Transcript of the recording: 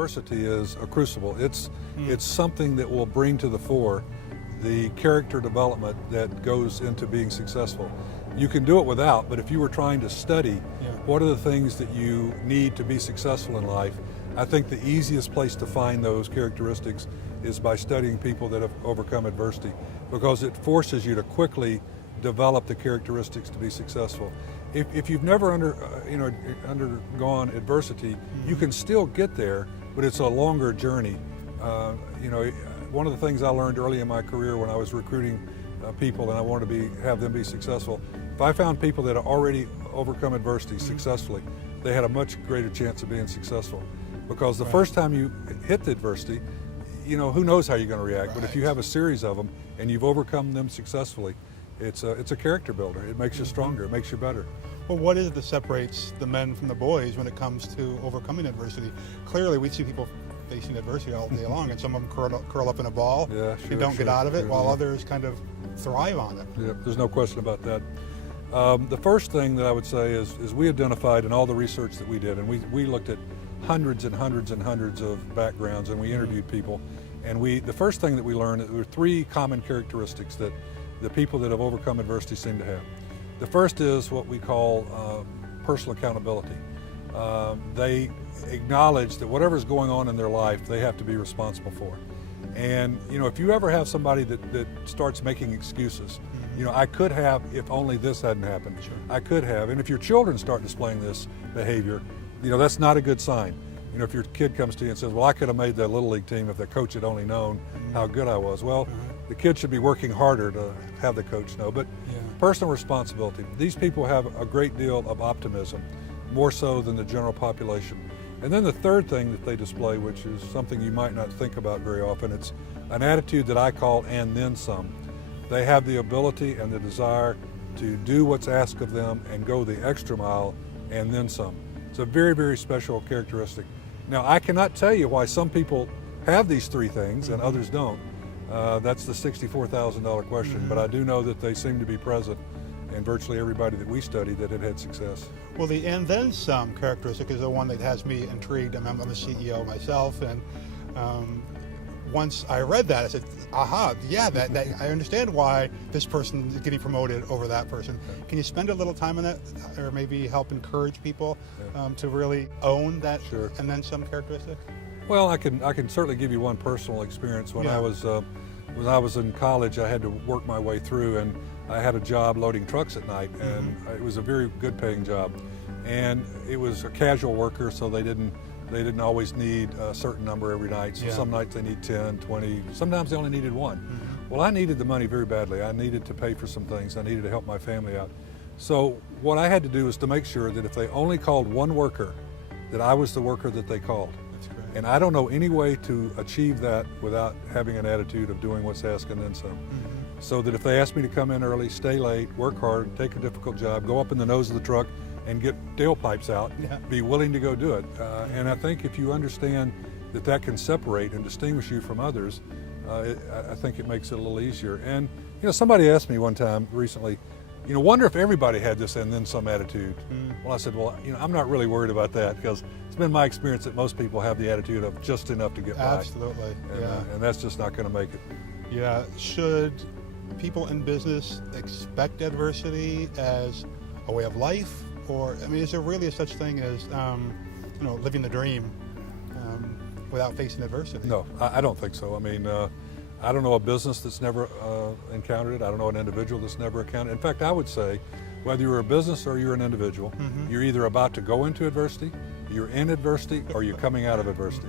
adversity is a crucible. It's something that will bring to the fore the character development that goes into being successful. You can do it without, but if you were trying to study what are the things that you need to be successful in life, I think the easiest place to find those characteristics is by studying people that have overcome adversity, because it forces you to quickly develop the characteristics to be successful. If you've never undergone adversity, you can still get there, but it's a longer journey. One of the things I learned early in my career when I was recruiting people and I wanted to have them be successful, if I found people that had already overcome adversity successfully, they had a much greater chance of being successful. Because the first time you hit the adversity, who knows how you're going to react, but if you have a series of them and you've overcome them successfully, it's a character builder. It makes you stronger, it makes you better. Well, what is it that separates the men from the boys when it comes to overcoming adversity? Clearly, we see people facing adversity all day long, and some of them curl up in a ball and don't get out of it, while others kind of thrive on it. Yeah, there's no question about that. The first thing that I would say is we identified in all the research that we did, and we looked at hundreds and hundreds and hundreds of backgrounds, and we interviewed people, and the first thing that we learned, there were three common characteristics that the people that have overcome adversity seem to have. The first is what we call personal accountability. They acknowledge that whatever's going on in their life, they have to be responsible for. And if you ever have somebody that starts making excuses, I could have if only this hadn't happened. Sure. I could have. And if your children start displaying this behavior, that's not a good sign. If your kid comes to you and says, well, I could have made that Little League team if the coach had only known how good I was. Well, the kid should be working harder to have the coach know. But personal responsibility. These people have a great deal of optimism, more so than the general population. And then the third thing that they display, which is something you might not think about very often, it's an attitude that I call and then some. They have the ability and the desire to do what's asked of them and go the extra mile and then some. It's a very, very special characteristic. Now, I cannot tell you why some people have these three things and others don't. That's the $64,000 question, but I do know that they seem to be present in virtually everybody that we studied that had success. Well, the and then some characteristic is the one that has me intrigued. I'm a CEO myself, and once I read that, I said, aha, that I understand why this person is getting promoted over that person. Can you spend a little time on that, or maybe help encourage people to really own that and then some characteristic? Well, I can certainly give you one personal experience. When I was in college, I had to work my way through, and I had a job loading trucks at night, and it was a very good paying job. And it was a casual worker, so they didn't always need a certain number every night. So some nights they need 10, 20, sometimes they only needed one. Well, I needed the money very badly. I needed to pay for some things. I needed to help my family out. So what I had to do was to make sure that if they only called one worker, that I was the worker that they called. That's great. And I don't know any way to achieve that without having an attitude of doing what's asked and then some. So that if they ask me to come in early, stay late, work hard, take a difficult job, go up in the nose of the truck and get tailpipes out, be willing to go do it. And I think if you understand that can separate and distinguish you from others, I think it makes it a little easier. And somebody asked me one time recently, wonder if everybody had this and then some attitude. Well, I said, well, I'm not really worried about that, because it's been my experience that most people have the attitude of just enough to get by. Absolutely, and that's just not going to make it. Yeah, should people in business expect adversity as a way of life? Or, is there really such thing as, living the dream without facing adversity? No, I don't think so. I don't know a business that's never encountered it. I don't know an individual that's never encountered it. In fact, I would say, whether you're a business or you're an individual, you're either about to go into adversity, you're in adversity, or you're coming out of adversity.